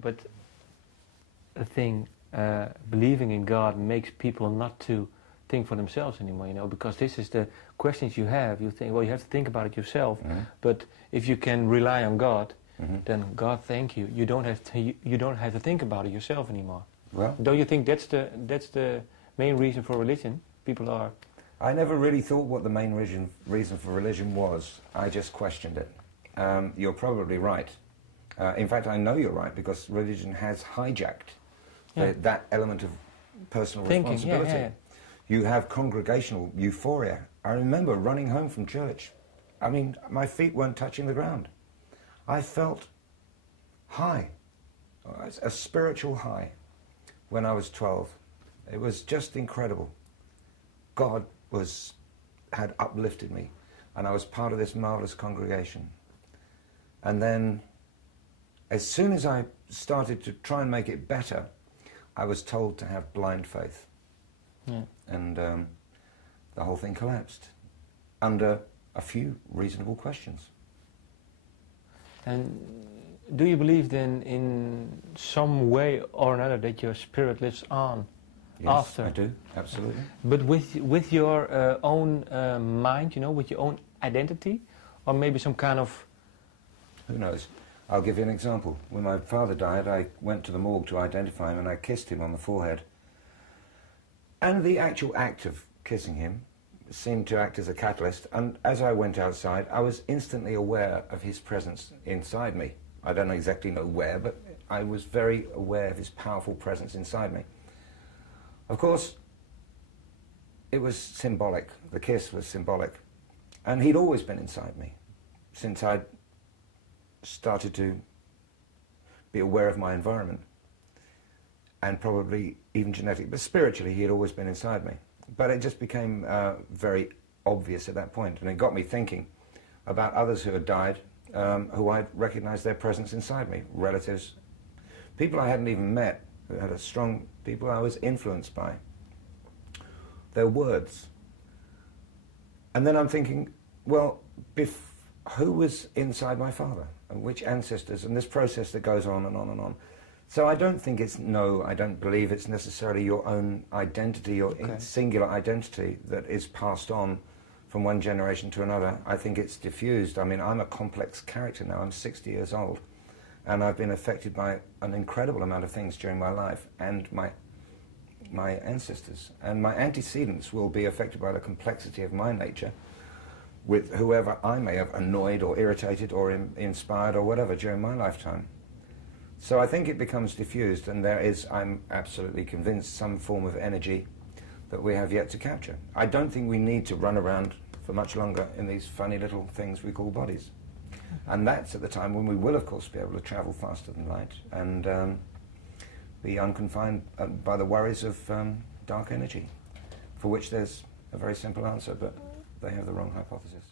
but I think believing in God makes people not to think for themselves anymore, you know, because this is the questions you have. You think, well, you have to think about it yourself, but if you can rely on God, then God, thank you. You don't have to think about it yourself anymore. Well, don't you think that's the main reason for religion? People are. I never really thought what the main reason for religion was. I just questioned it. You're probably right. In fact, I know you're right, because religion has hijacked that element of personal responsibility. Yeah. You have congregational euphoria. I remember running home from church. I mean, my feet weren't touching the ground. I felt high, a spiritual high, when I was 12. It was just incredible. God had uplifted me, and I was part of this marvelous congregation. And then, as soon as I started to try and make it better, I was told to have blind faith. Yeah. And the whole thing collapsed under a few reasonable questions. And do you believe then in some way or another that your spirit lives on? Yes, after? I do, absolutely. But with your own mind, you know, with your own identity, or maybe some kind of... Who knows? I'll give you an example. When my father died, I went to the morgue to identify him, and I kissed him on the forehead. And the actual act of kissing him seemed to act as a catalyst, and as I went outside, I was instantly aware of his presence inside me. I don't exactly know where, but I was very aware of his powerful presence inside me. Of course, it was symbolic. The kiss was symbolic. And he'd always been inside me since I'd started to be aware of my environment, and probably even genetically, but spiritually he had always been inside me. But it just became very obvious at that point, and it got me thinking about others who had died, who I'd recognized their presence inside me, relatives, people I hadn't even met, who had a strong, people I was influenced by, their words. And then I'm thinking, well, who was inside my father, and which ancestors, and this process that goes on and on and on. So I don't think I don't believe it's necessarily your own identity, your singular identity that is passed on from one generation to another. I think it's diffused. I mean, I'm a complex character now. I'm 60 years old, and I've been affected by an incredible amount of things during my life, and my ancestors. And my antecedents will be affected by the complexity of my nature, with whoever I may have annoyed or irritated or inspired or whatever during my lifetime. So I think it becomes diffused, and there is, I'm absolutely convinced, some form of energy that we have yet to capture. I don't think we need to run around for much longer in these funny little things we call bodies. And that's at the time when we will, of course, be able to travel faster than light and be unconfined by the worries of dark energy, for which there's a very simple answer, but they have the wrong hypothesis.